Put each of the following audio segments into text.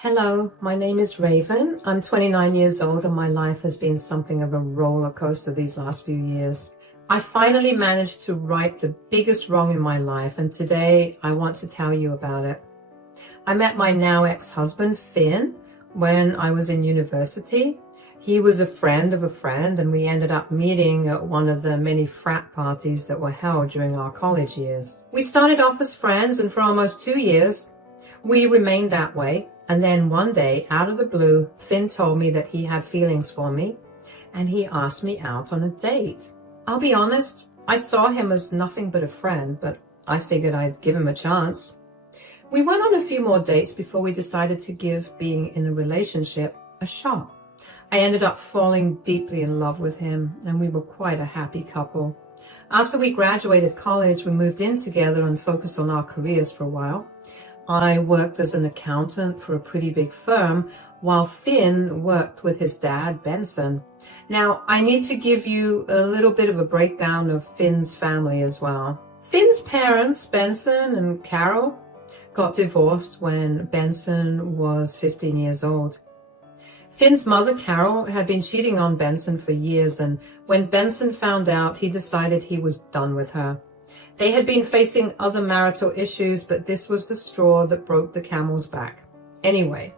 Hello, my name is Raven. I'm 29 years old and my life has been something of a roller coaster these last few years. I finally managed to right the biggest wrong in my life, and today I want to tell you about it. I met my now ex-husband, Finn, when I was in university. He was a friend of a friend, and we ended up meeting at one of the many frat parties that were held during our college years. We started off as friends, and for almost 2 years, we remained that way. And then one day, out of the blue, Finn told me that he had feelings for me, and he asked me out on a date. I'll be honest, I saw him as nothing but a friend, but I figured I'd give him a chance. We went on a few more dates before we decided to give being in a relationship a shot. I ended up falling deeply in love with him, and we were quite a happy couple. After we graduated college, we moved in together and focused on our careers for a while. I worked as an accountant for a pretty big firm, while Finn worked with his dad, Benson. Now, I need to give you a little bit of a breakdown of Finn's family as well. Finn's parents, Benson and Carol, got divorced when Benson was 15 years old. Finn's mother, Carol, had been cheating on Benson for years, and when Benson found out, he decided he was done with her. They had been facing other marital issues, but this was the straw that broke the camel's back. Anyway,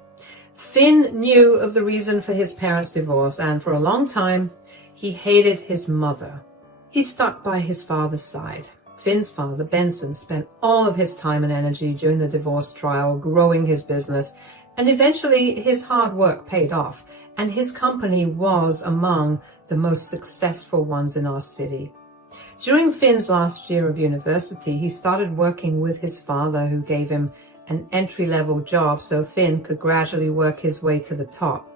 Finn knew of the reason for his parents' divorce, and for a long time, he hated his mother. He stuck by his father's side. Finn's father, Benson, spent all of his time and energy during the divorce trial growing his business, and eventually his hard work paid off, and his company was among the most successful ones in our city. During Finn's last year of university, he started working with his father, who gave him an entry-level job so Finn could gradually work his way to the top.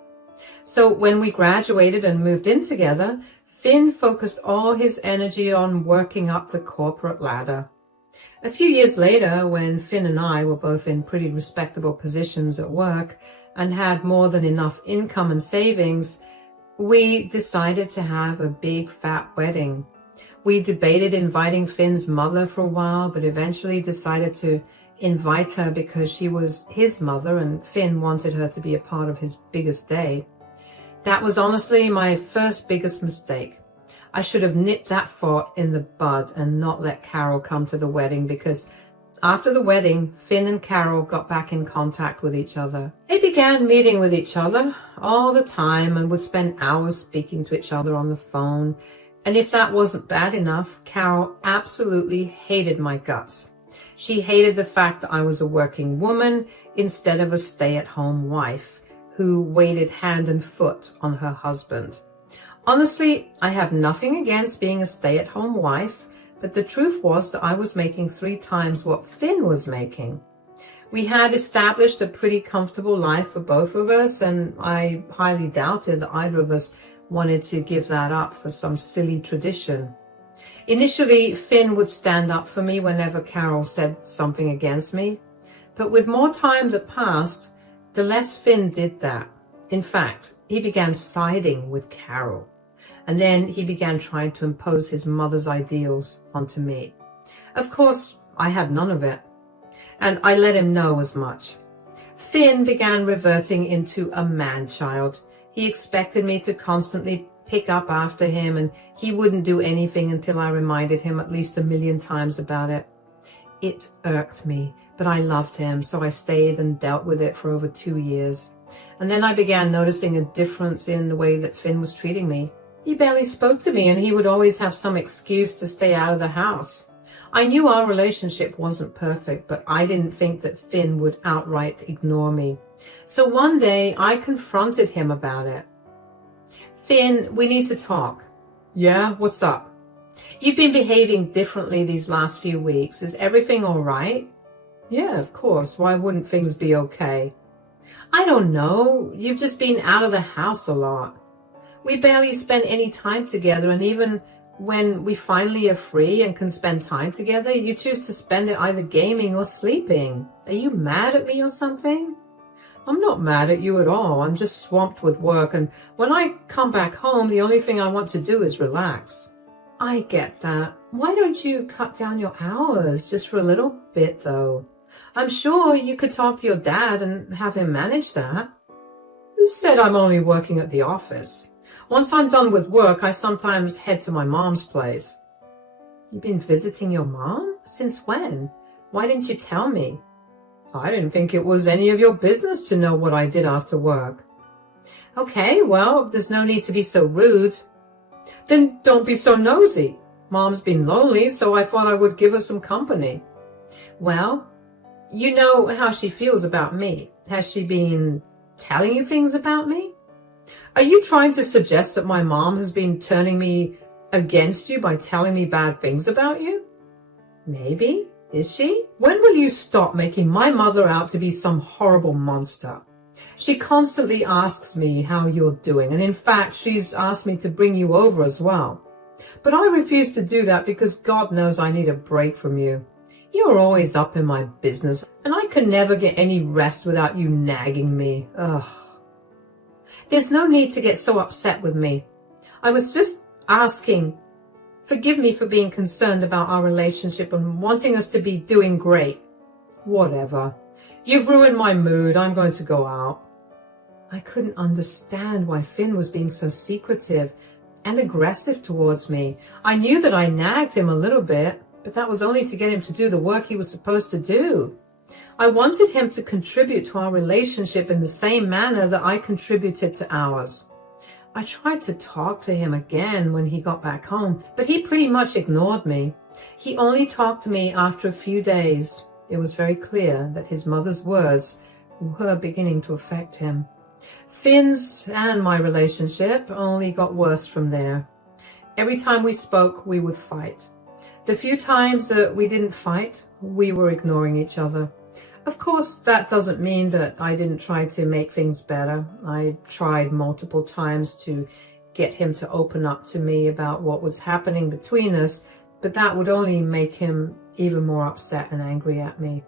So when we graduated and moved in together, Finn focused all his energy on working up the corporate ladder. A few years later, when Finn and I were both in pretty respectable positions at work and had more than enough income and savings, we decided to have a big fat wedding. We debated inviting Finn's mother for a while, but eventually decided to invite her because she was his mother and Finn wanted her to be a part of his biggest day. That was honestly my first biggest mistake. I should have nipped that thought in the bud and not let Carol come to the wedding, because after the wedding, Finn and Carol got back in contact with each other. They began meeting with each other all the time and would spend hours speaking to each other on the phone. And if that wasn't bad enough, Carol absolutely hated my guts. She hated the fact that I was a working woman instead of a stay-at-home wife who waited hand and foot on her husband. Honestly, I have nothing against being a stay-at-home wife, but the truth was that I was making 3 times what Finn was making. We had established a pretty comfortable life for both of us, and I highly doubted that either of us wanted to give that up for some silly tradition. Initially, Finn would stand up for me whenever Carol said something against me, but with more time that passed, the less Finn did that. In fact, he began siding with Carol, and then he began trying to impose his mother's ideals onto me. Of course, I had none of it, and I let him know as much. Finn began reverting into a man-child. He expected me to constantly pick up after him, and he wouldn't do anything until I reminded him at least 1,000,000 times about it. It irked me, but I loved him, so I stayed and dealt with it for over 2 years. And then I began noticing a difference in the way that Finn was treating me. He barely spoke to me, and he would always have some excuse to stay out of the house. I knew our relationship wasn't perfect, but I didn't think that Finn would outright ignore me. So one day, I confronted him about it. Finn, we need to talk. Yeah, what's up? You've been behaving differently these last few weeks. Is everything all right? Yeah, of course. Why wouldn't things be okay? I don't know. You've just been out of the house a lot. We barely spend any time together, and even when we finally are free and can spend time together, you choose to spend it either gaming or sleeping. Are you mad at me or something? I'm not mad at you at all. I'm just swamped with work, and when I come back home, the only thing I want to do is relax. I get that. Why don't you cut down your hours just for a little bit, though? I'm sure you could talk to your dad and have him manage that. Who said I'm only working at the office? Once I'm done with work, I sometimes head to my mom's place. You've been visiting your mom? Since when? Why didn't you tell me? I didn't think it was any of your business to know what I did after work. Okay, well, there's no need to be so rude. Then don't be so nosy. Mom's been lonely, so I thought I would give her some company. Well, you know how she feels about me. Has she been telling you things about me? Are you trying to suggest that my mom has been turning me against you by telling me bad things about you? Maybe. Is she? When will you stop making my mother out to be some horrible monster? She constantly asks me how you're doing, and in fact, she's asked me to bring you over as well. But I refuse to do that because God knows I need a break from you. You're always up in my business, and I can never get any rest without you nagging me. Ugh. There's no need to get so upset with me. I was just asking. Forgive me for being concerned about our relationship and wanting us to be doing great. Whatever. You've ruined my mood. I'm going to go out. I couldn't understand why Finn was being so secretive and aggressive towards me. I knew that I nagged him a little bit, but that was only to get him to do the work he was supposed to do. I wanted him to contribute to our relationship in the same manner that I contributed to ours. I tried to talk to him again when he got back home, but he pretty much ignored me. He only talked to me after a few days. It was very clear that his mother's words were beginning to affect him. Finn's and my relationship only got worse from there. Every time we spoke, we would fight. The few times that we didn't fight, we were ignoring each other. Of course, that doesn't mean that I didn't try to make things better. I tried multiple times to get him to open up to me about what was happening between us, but that would only make him even more upset and angry at me.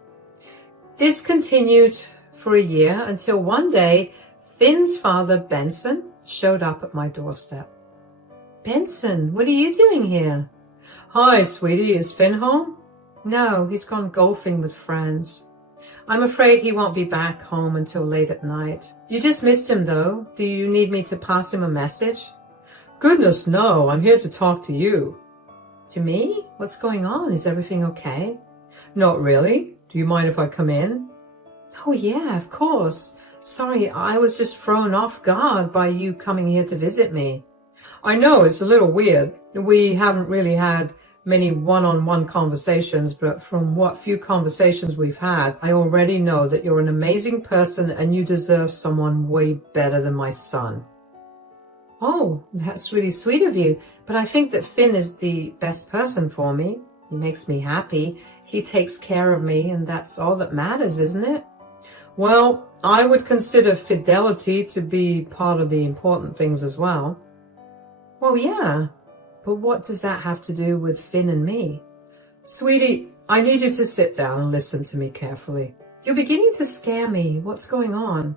This continued for a year until one day, Finn's father, Benson, showed up at my doorstep. Benson, what are you doing here? Hi, sweetie, is Finn home? No, he's gone golfing with friends. I'm afraid he won't be back home until late at night. You just missed him, though. Do you need me to pass him a message? Goodness, no. I'm here to talk to you. To me? What's going on? Is everything okay? Not really. Do you mind if I come in? Oh, yeah, of course. Sorry, I was just thrown off guard by you coming here to visit me. I know, it's a little weird. We haven't really had many one-on-one conversations, but from what few conversations we've had, I already know that you're an amazing person and you deserve someone way better than my son. Oh, that's really sweet of you, but I think that Finn is the best person for me. He makes me happy. He takes care of me, and that's all that matters, isn't it? Well, I would consider fidelity to be part of the important things as well. Well, yeah. But what does that have to do with Finn and me? Sweetie, I need you to sit down and listen to me carefully. You're beginning to scare me. What's going on?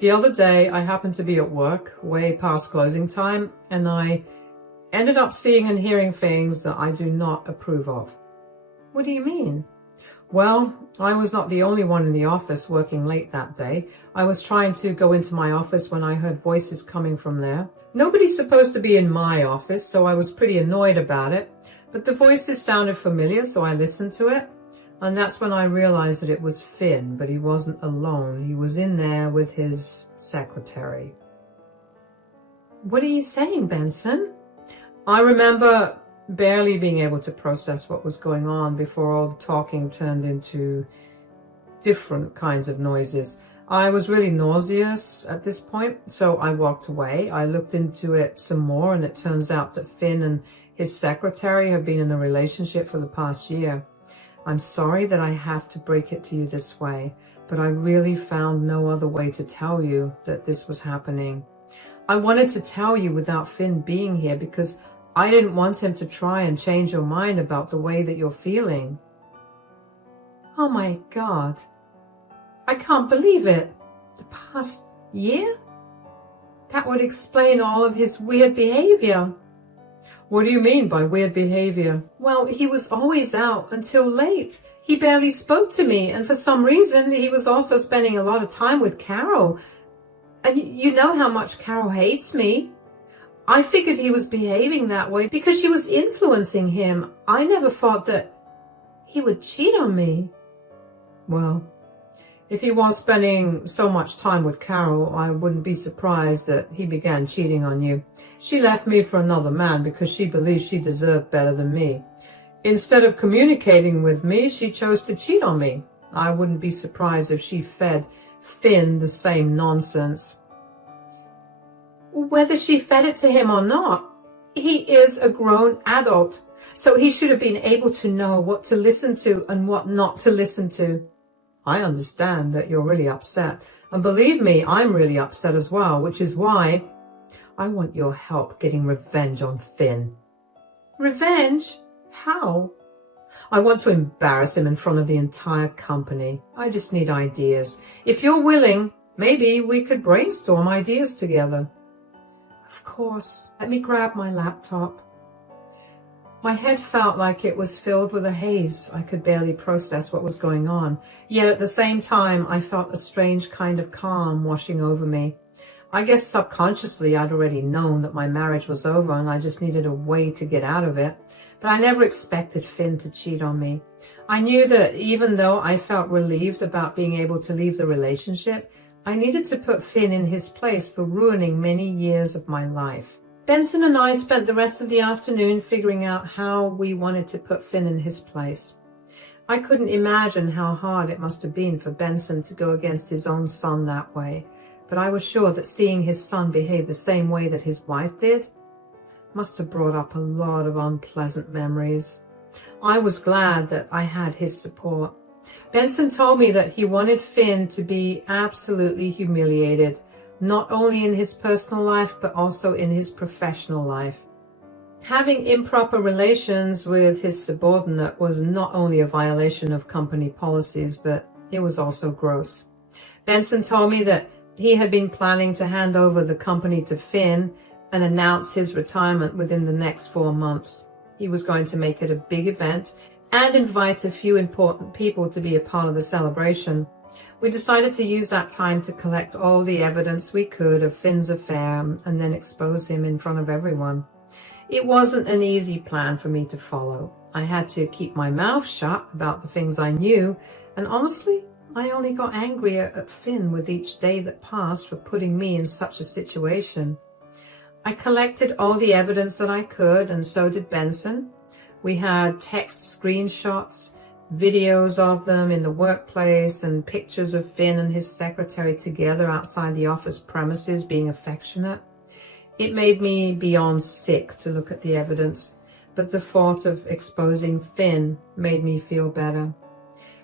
The other day, I happened to be at work, way past closing time, and I ended up seeing and hearing things that I do not approve of. What do you mean? Well, I was not the only one in the office working late that day. I was trying to go into my office when I heard voices coming from there. Nobody's supposed to be in my office, so I was pretty annoyed about it. But the voices sounded familiar, so I listened to it. And that's when I realized that it was Finn, but he wasn't alone. He was in there with his secretary. What are you saying, Benson? I remember barely being able to process what was going on before all the talking turned into different kinds of noises. I was really nauseous at this point, so I walked away. I looked into it some more, and it turns out that Finn and his secretary have been in a relationship for the past year. I'm sorry that I have to break it to you this way, but I really found no other way to tell you that this was happening. I wanted to tell you without Finn being here because I didn't want him to try and change your mind about the way that you're feeling. Oh my God. I can't believe it. The past year? That would explain all of his weird behavior. What do you mean by weird behavior? Well, he was always out until late. He barely spoke to me, and for some reason, he was also spending a lot of time with Carol. And you know how much Carol hates me. I figured he was behaving that way because she was influencing him. I never thought that he would cheat on me. Well, if he was spending so much time with Carol, I wouldn't be surprised that he began cheating on you. She left me for another man because she believed she deserved better than me. Instead of communicating with me, she chose to cheat on me. I wouldn't be surprised if she fed Finn the same nonsense. Whether she fed it to him or not, he is a grown adult, so he should have been able to know what to listen to and what not to listen to. I understand that you're really upset, and believe me, I'm really upset as well, which is why I want your help getting revenge on Finn. Revenge? How? I want to embarrass him in front of the entire company. I just need ideas. If you're willing, maybe we could brainstorm ideas together. Of course. Let me grab my laptop. My head felt like it was filled with a haze. I could barely process what was going on. Yet at the same time, I felt a strange kind of calm washing over me. I guess subconsciously I'd already known that my marriage was over and I just needed a way to get out of it. But I never expected Finn to cheat on me. I knew that even though I felt relieved about being able to leave the relationship, I needed to put Finn in his place for ruining many years of my life. Benson and I spent the rest of the afternoon figuring out how we wanted to put Finn in his place. I couldn't imagine how hard it must have been for Benson to go against his own son that way, but I was sure that seeing his son behave the same way that his wife did must have brought up a lot of unpleasant memories. I was glad that I had his support. Benson told me that he wanted Finn to be absolutely humiliated, not only in his personal life, but also in his professional life. Having improper relations with his subordinate was not only a violation of company policies, but it was also gross. Benson told me that he had been planning to hand over the company to Finn and announce his retirement within the next 4 months. He was going to make it a big event and invite a few important people to be a part of the celebration. We decided to use that time to collect all the evidence we could of Finn's affair and then expose him in front of everyone. It wasn't an easy plan for me to follow. I had to keep my mouth shut about the things I knew, and honestly, I only got angrier at Finn with each day that passed for putting me in such a situation. I collected all the evidence that I could, and so did Benson. We had text screenshots, videos of them in the workplace, and pictures of Finn and his secretary together outside the office premises being affectionate. It made me beyond sick to look at the evidence, but the thought of exposing Finn made me feel better.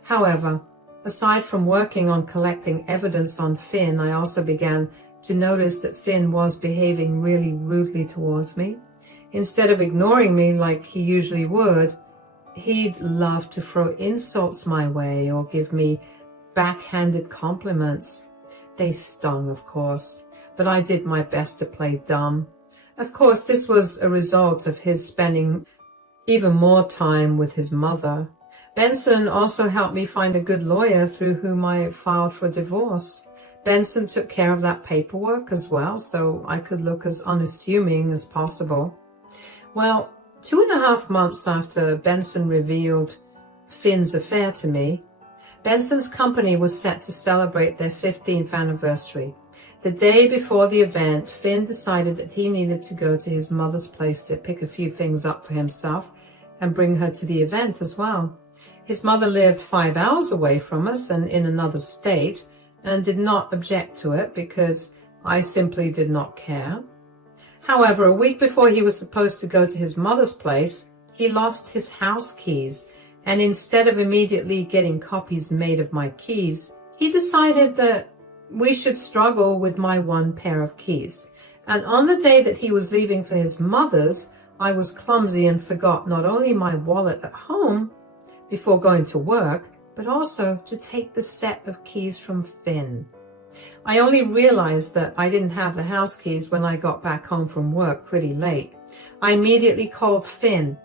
However, aside from working on collecting evidence on Finn, I also began to notice that Finn was behaving really rudely towards me. Instead of ignoring me like he usually would, he'd love to throw insults my way or give me backhanded compliments. They stung, of course, but I did my best to play dumb. Of course, this was a result of his spending even more time with his mother. Benson also helped me find a good lawyer through whom I filed for divorce. Benson took care of that paperwork as well, so I could look as unassuming as possible. Well, 2.5 months after Benson revealed Finn's affair to me, Benson's company was set to celebrate their 15th anniversary. The day before the event, Finn decided that he needed to go to his mother's place to pick a few things up for himself and bring her to the event as well. His mother lived 5 hours away from us and in another state, and did not object to it because I simply did not care. However, a week before he was supposed to go to his mother's place, he lost his house keys, and instead of immediately getting copies made of my keys, he decided that we should struggle with my one pair of keys. And on the day that he was leaving for his mother's, I was clumsy and forgot not only my wallet at home before going to work, but also to take the set of keys from Finn. I only realized that I didn't have the house keys when I got back home from work pretty late. I immediately called Finn.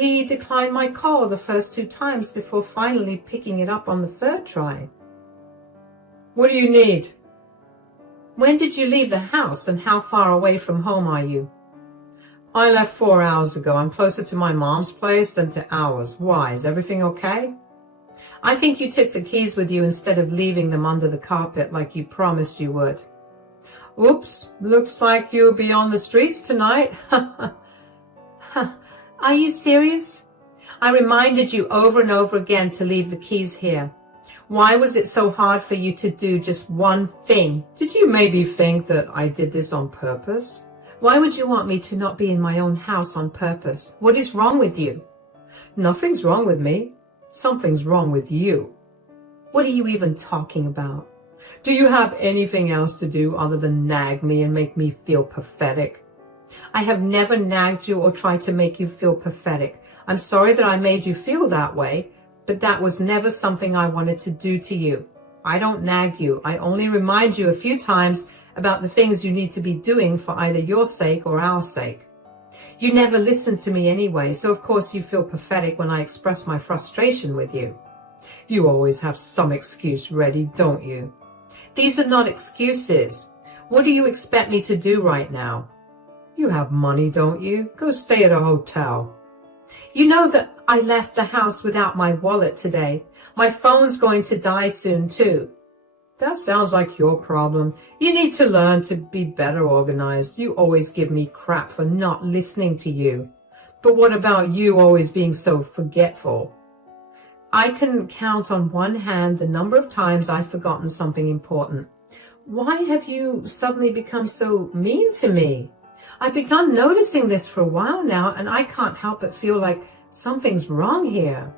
He declined my call the first 2 times before finally picking it up on the 3rd try. What do you need? When did you leave the house and how far away from home are you? I left 4 hours ago. I'm closer to my mom's place than to ours. Why? Is everything okay? I think you took the keys with you instead of leaving them under the carpet like you promised you would. Oops, looks like you'll be on the streets tonight. Are you serious? I reminded you over and over again to leave the keys here. Why was it so hard for you to do just one thing? Did you maybe think that I did this on purpose? Why would you want me to not be in my own house on purpose? What is wrong with you? Nothing's wrong with me. Something's wrong with you. What are you even talking about? Do you have anything else to do other than nag me and make me feel pathetic? I have never nagged you or tried to make you feel pathetic. I'm sorry that I made you feel that way, but that was never something I wanted to do to you. I don't nag you. I only remind you a few times about the things you need to be doing for either your sake or our sake. You never listen to me anyway, so of course you feel pathetic when I express my frustration with you. You always have some excuse ready, don't you? These are not excuses. What do you expect me to do right now? You have money, don't you? Go stay at a hotel. You know that I left the house without my wallet today. My phone's going to die soon too. That sounds like your problem. You need to learn to be better organized. You always give me crap for not listening to you. But what about you always being so forgetful? I can count on one hand the number of times I've forgotten something important. Why have you suddenly become so mean to me? I've begun noticing this for a while now, and I can't help but feel like something's wrong here.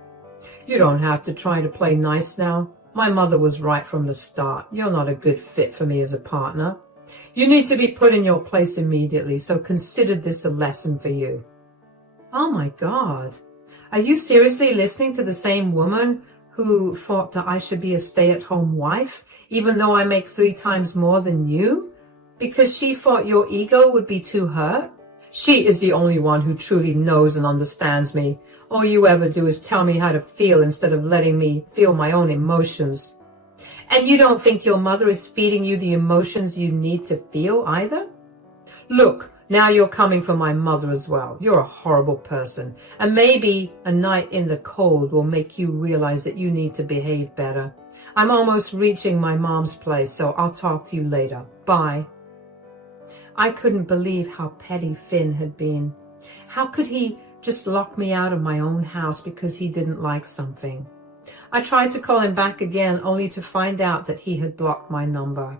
You don't have to try to play nice now. My mother was right from the start. You're not a good fit for me as a partner. You need to be put in your place immediately, so consider this a lesson for you. Oh my God. Are you seriously listening to the same woman who thought that I should be a stay-at-home wife, even though I make 3 times more than you? Because she thought your ego would be too hurt? She is the only one who truly knows and understands me. All you ever do is tell me how to feel instead of letting me feel my own emotions. And you don't think your mother is feeding you the emotions you need to feel either? Look, now you're coming for my mother as well. You're a horrible person. And maybe a night in the cold will make you realize that you need to behave better. I'm almost reaching my mom's place, so I'll talk to you later. Bye. I couldn't believe how petty Finn had been. How could he just lock me out of my own house because he didn't like something? I tried to call him back again, only to find out that he had blocked my number.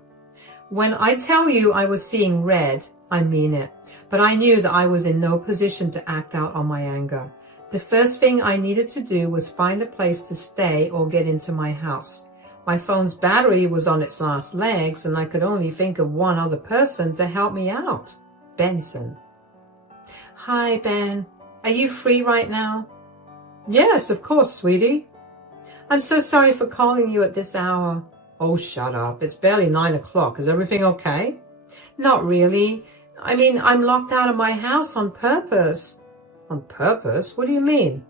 When I tell you I was seeing red, I mean it. But I knew that I was in no position to act out on my anger. The first thing I needed to do was find a place to stay or get into my house. My phone's battery was on its last legs, and I could only think of one other person to help me out. Benson. Hi, Ben. Are you free right now? Yes, of course, sweetie. I'm so sorry for calling you at this hour. Oh, shut up. It's barely 9 o'clock. Is everything okay? Not really. I mean, I'm locked out of my house on purpose. On purpose? What do you mean?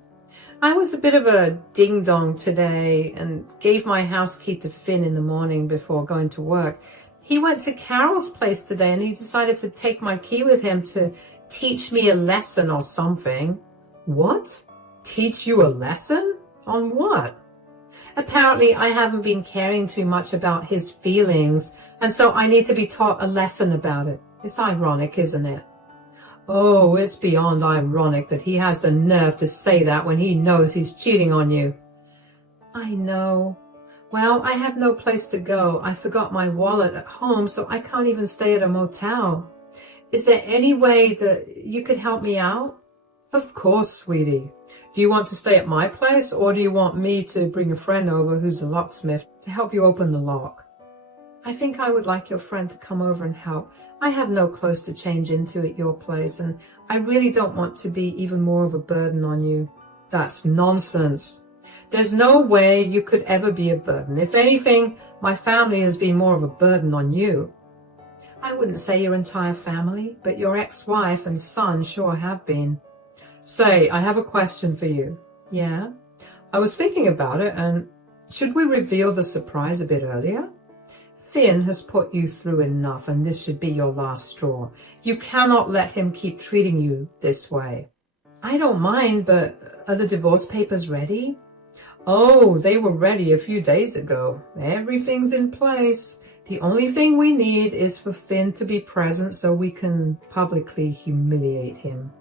I was a bit of a ding-dong today and gave my house key to Finn in the morning before going to work. He went to Carol's place today and he decided to take my key with him to teach me a lesson or something. What? Teach you a lesson? On what? Apparently, I haven't been caring too much about his feelings, and so I need to be taught a lesson about it. It's ironic, isn't it? Oh, it's beyond ironic that he has the nerve to say that when he knows he's cheating on you. I know. Well, I have no place to go. I forgot my wallet at home, so I can't even stay at a motel. Is there any way that you could help me out? Of course, sweetie. Do you want to stay at my place, or do you want me to bring a friend over who's a locksmith to help you open the lock? I think I would like your friend to come over and help. I have no clothes to change into at your place, and I really don't want to be even more of a burden on you. That's nonsense. There's no way you could ever be a burden. If anything, my family has been more of a burden on you. I wouldn't say your entire family, but your ex-wife and son sure have been. Say, I have a question for you. Yeah? I was thinking about it, and should we reveal the surprise a bit earlier? Finn has put you through enough, and this should be your last straw. You cannot let him keep treating you this way. I don't mind, but are the divorce papers ready? Oh, they were ready a few days ago. Everything's in place. The only thing we need is for Finn to be present so we can publicly humiliate him.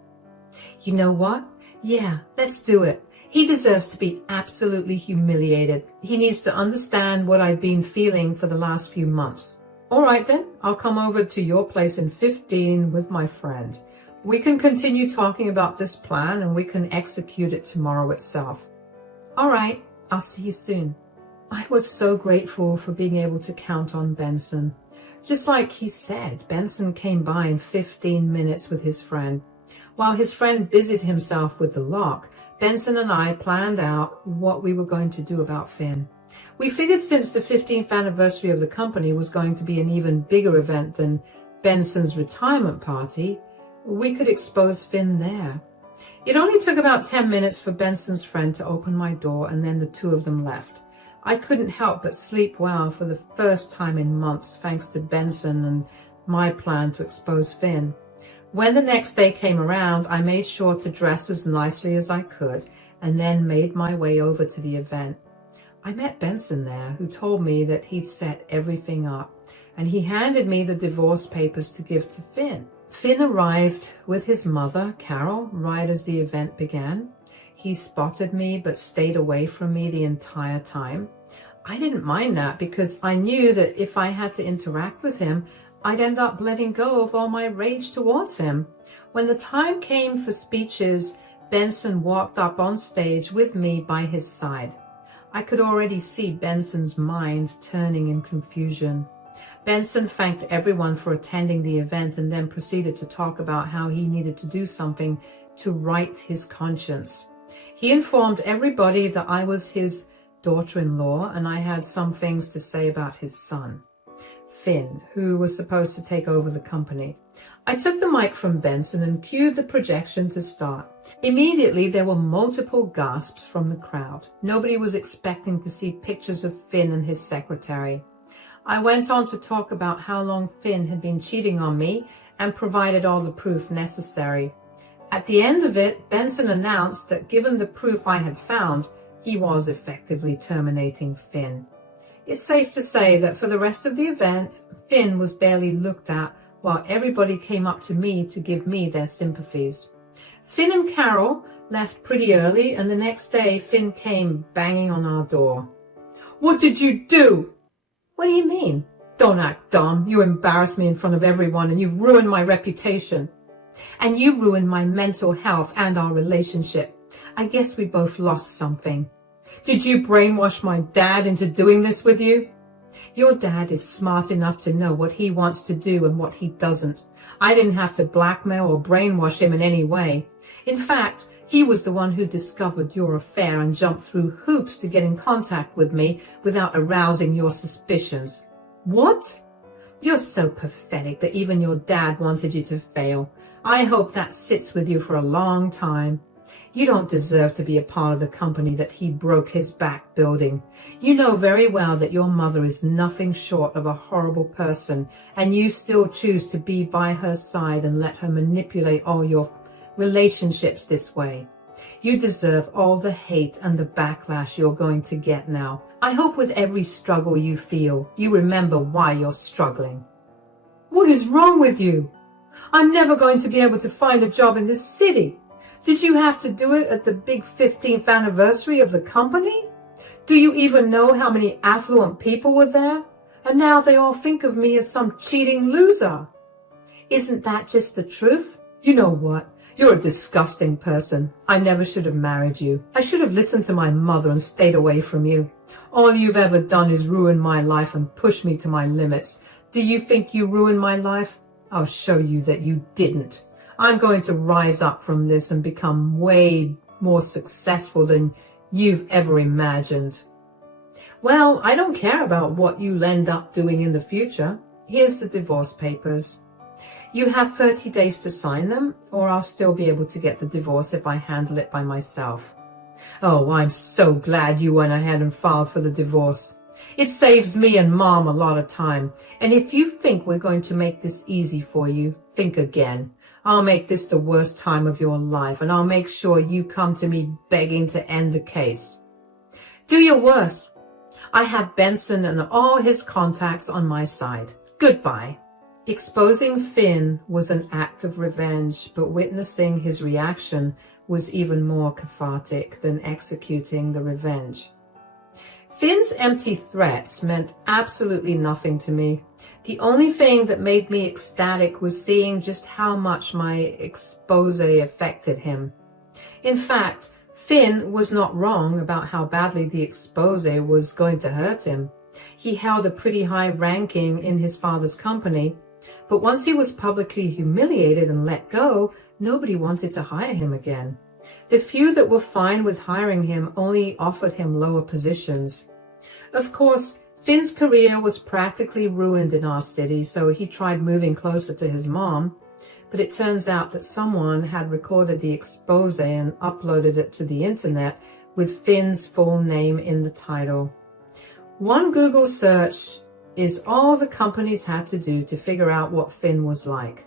You know what? Yeah, let's do it. He deserves to be absolutely humiliated. He needs to understand what I've been feeling for the last few months. All right then, I'll come over to your place in 15 with my friend. We can continue talking about this plan and we can execute it tomorrow itself. All right, I'll see you soon. I was so grateful for being able to count on Benson. Just like he said, Benson came by in 15 minutes with his friend. While his friend busied himself with the lock, Benson and I planned out what we were going to do about Finn. We figured since the 15th anniversary of the company was going to be an even bigger event than Benson's retirement party, we could expose Finn there. It only took about 10 minutes for Benson's friend to open my door, and then the two of them left. I couldn't help but sleep well for the first time in months, thanks to Benson and my plan to expose Finn. When the next day came around, I made sure to dress as nicely as I could, and then made my way over to the event. I met Benson there, who told me that he'd set everything up, and he handed me the divorce papers to give to Finn. Finn arrived with his mother, Carol, right as the event began. He spotted me but stayed away from me the entire time. I didn't mind that because I knew that if I had to interact with him, I'd end up letting go of all my rage towards him. When the time came for speeches, Benson walked up on stage with me by his side. I could already see Benson's mind turning in confusion. Benson thanked everyone for attending the event and then proceeded to talk about how he needed to do something to right his conscience. He informed everybody that I was his daughter-in-law and I had some things to say about his son, Finn, who was supposed to take over the company. I took the mic from Benson and cued the projection to start. Immediately, there were multiple gasps from the crowd. Nobody was expecting to see pictures of Finn and his secretary. I went on to talk about how long Finn had been cheating on me and provided all the proof necessary. At the end of it, Benson announced that given the proof I had found, he was effectively terminating Finn. It's safe to say that for the rest of the event, Finn was barely looked at while everybody came up to me to give me their sympathies. Finn and Carol left pretty early, and the next day Finn came banging on our door. "What did you do?" "What do you mean?" "Don't act dumb. You embarrassed me in front of everyone and you ruined my reputation. And you ruined my mental health and our relationship. I guess we both lost something. Did you brainwash my dad into doing this with you?" "Your dad is smart enough to know what he wants to do and what he doesn't. I didn't have to blackmail or brainwash him in any way. In fact, he was the one who discovered your affair and jumped through hoops to get in contact with me without arousing your suspicions." "What?" "You're so pathetic that even your dad wanted you to fail. I hope that sits with you for a long time. You don't deserve to be a part of the company that he broke his back building. You know very well that your mother is nothing short of a horrible person, and you still choose to be by her side and let her manipulate all your relationships this way. You deserve all the hate and the backlash you're going to get now. I hope with every struggle you feel, you remember why you're struggling." "What is wrong with you? I'm never going to be able to find a job in this city. Did you have to do it at the big 15th anniversary of the company? Do you even know how many affluent people were there? And now they all think of me as some cheating loser. Isn't that just the truth? You know what? You're a disgusting person. I never should have married you. I should have listened to my mother and stayed away from you. All you've ever done is ruin my life and push me to my limits. Do you think you ruined my life? I'll show you that you didn't. I'm going to rise up from this and become way more successful than you've ever imagined." "Well, I don't care about what you'll end up doing in the future. Here's the divorce papers. You have 30 days to sign them, or I'll still be able to get the divorce if I handle it by myself." "Oh, I'm so glad you went ahead and filed for the divorce. It saves me and Mom a lot of time. And if you think we're going to make this easy for you, think again. I'll make this the worst time of your life, and I'll make sure you come to me begging to end the case." "Do your worst. I have Benson and all his contacts on my side. Goodbye." Exposing Finn was an act of revenge, but witnessing his reaction was even more cathartic than executing the revenge. Finn's empty threats meant absolutely nothing to me. The only thing that made me ecstatic was seeing just how much my expose affected him. In fact, Finn was not wrong about how badly the expose was going to hurt him. He held a pretty high ranking in his father's company, but once he was publicly humiliated and let go, nobody wanted to hire him again. The few that were fine with hiring him only offered him lower positions. Of course, Finn's career was practically ruined in our city, so he tried moving closer to his mom, but it turns out that someone had recorded the expose and uploaded it to the internet with Finn's full name in the title. One Google search is all the companies had to do to figure out what Finn was like.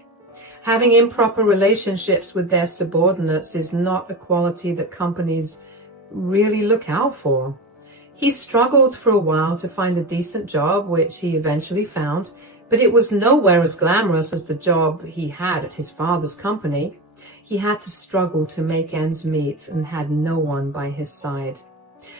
Having improper relationships with their subordinates is not a quality that companies really look out for. He struggled for a while to find a decent job, which he eventually found, but it was nowhere as glamorous as the job he had at his father's company. He had to struggle to make ends meet and had no one by his side.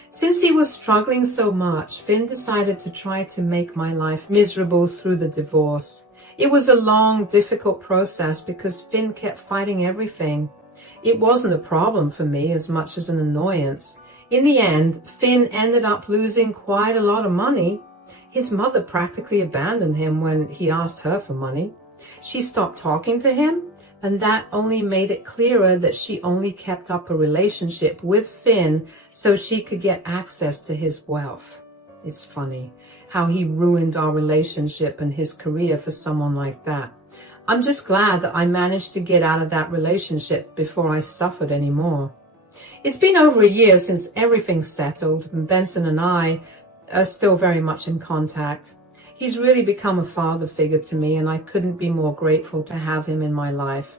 Since he was struggling so much, Finn decided to try to make my life miserable through the divorce. It was a long, difficult process because Finn kept fighting everything. It wasn't a problem for me as much as an annoyance. In the end, Finn ended up losing quite a lot of money. His mother practically abandoned him when he asked her for money. She stopped talking to him, and that only made it clearer that she only kept up a relationship with Finn so she could get access to his wealth. It's funny how he ruined our relationship and his career for someone like that. I'm just glad that I managed to get out of that relationship before I suffered anymore. It's been over a year since everything's settled, and Benson and I are still very much in contact. He's really become a father figure to me, and I couldn't be more grateful to have him in my life.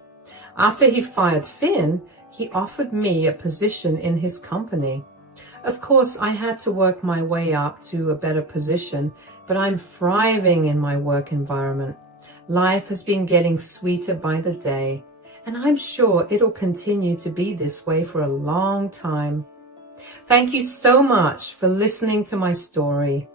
After he fired Finn, he offered me a position in his company. Of course, I had to work my way up to a better position, but I'm thriving in my work environment. Life has been getting sweeter by the day, and I'm sure it'll continue to be this way for a long time. Thank you so much for listening to my story.